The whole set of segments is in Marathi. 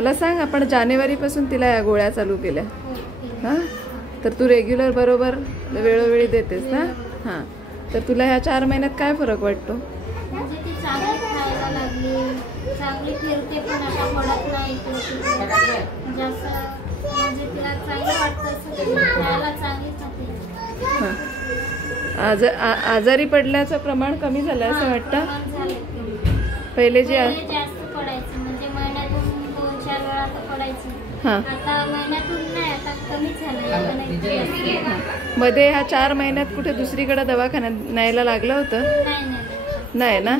मला सांग, आपण जानेवारीपासून तिला या गोळ्या चालू केल्या हां, तर तू रेग्युलर बरोबर वेळोवेळी देतेस ना? हां, तर तुला ह्या 4 महिन्यात काय फरक वाटतो? म्हणजे ती चांगली खायला लागली, चांगली फिरते, पण आता पडत नाही जास्त, म्हणजे तिला चांगलं वाटतं, खायला चांगली खाते. हां, आजारी पडल्याचं प्रमाण कमी झालं असं वाटतं? पहिले जे जास्त पडायचं, म्हणजे महिन्यातून 2-4 वेळा तर पडायचं. हां, आता महिन्यातून नाही, आता कमी झालं. मध्ये ह्या 4 महिन्यात कुठे दुसरीकडे दवाखान्यात न्यायला लागलं होतं? नाही ना?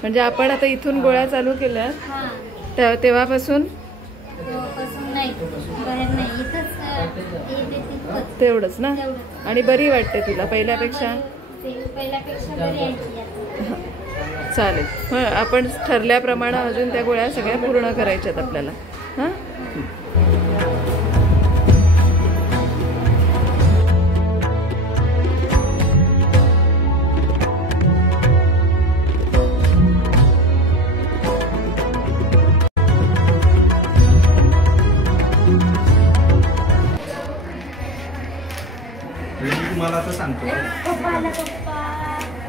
म्हणजे आपण आता इथून गोळ्या चालू केल्या तेव्हापासून तेवढंच ना? आणि बरी वाटते तुला पहिल्यापेक्षा? चालेल, मग आपण ठरल्याप्रमाणे अजून त्या गोळ्या सगळ्या पूर्ण करायच्यात आपल्याला. हां, तुम्हाला आता सांगतो,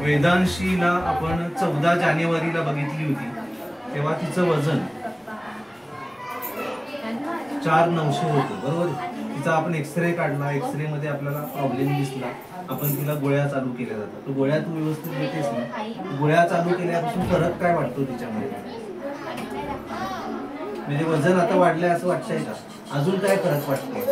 वेदांशीला आपण 14 जानेवारीला बघितली होती, तेव्हा तिचं वजन 4,900 होतं, बरोबर. तिचा आपण एक्सरे काढला, एक्सरे मध्ये आपल्याला प्रॉब्लेम दिसला, आपण तिला गोळ्या चालू केल्या जातात. तो गोळ्या तू व्यवस्थित देतेस ना? गोळ्या चालू केल्यापासून फरक काय वाटतो तिच्यामध्ये? म्हणजे वजन आता वाढलंय असं वाटतंय का? अजून काय फरक वाटतोय?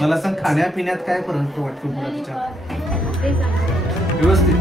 मला सांग, खाण्यापिण्यात काय फरक वाटतो तुला तिच्या? व्यवस्थित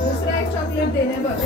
दुसरा एक चॉकलेट देणे बघ.